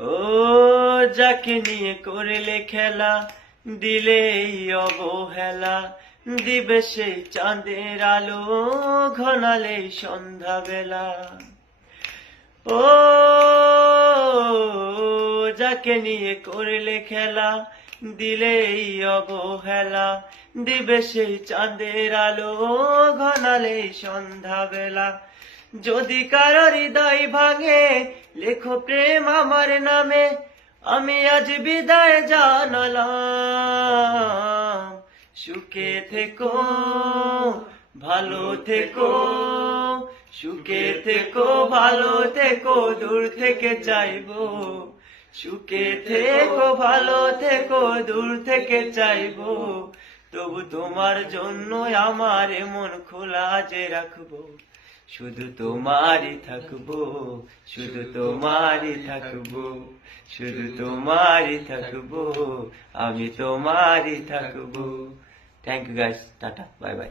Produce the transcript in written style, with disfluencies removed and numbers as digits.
ও যাকে নিয়ে করলে খেলা, দিলেই অবহেলা, দিবে সেই চাঁদের আলো, ঘনালেই সন্ধ্যা বেলা। ও যাকে নিয়ে করলে খেলা, দিলেই অবহেলা, দিবে সেই চাঁদের আলো, ঘনালেই সন্ধ্যা বেলা। যদি কারো হৃদয় ভাঙে, লেখো প্রেম আমার নামে, আমি আজ বিদায় জানালাম। সুখে থেকো, ভালো থেকো, সুখে থেকো, ভালো থেকো, দূর থেকে চাইবো। সুখে থেকো, ভালো থেকো, দূর থেকে চাইবো। তবু তোমার জন্য আমার মন খোলা যে রাখবো। শুধু তোমারই থাকবো, শুধু তোমারই থাকবো, শুধু তোমারই থাকবো, আমি তোমারই থাকবো। Thank you guys, tata, bye by.